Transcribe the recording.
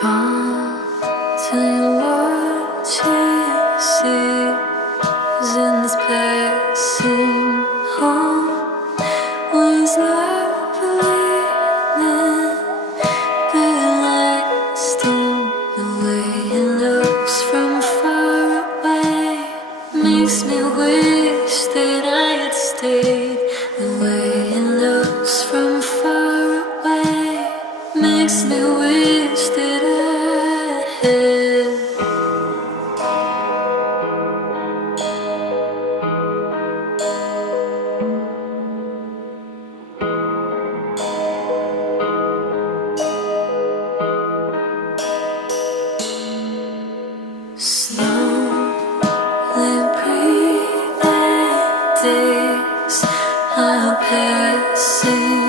Fall to watching seasons passing home was lovely then, but lasting the way it looks from far away makes me wish that I had stayed. The way it looks from far away makes me wish that I had. Slowly breathing days are passing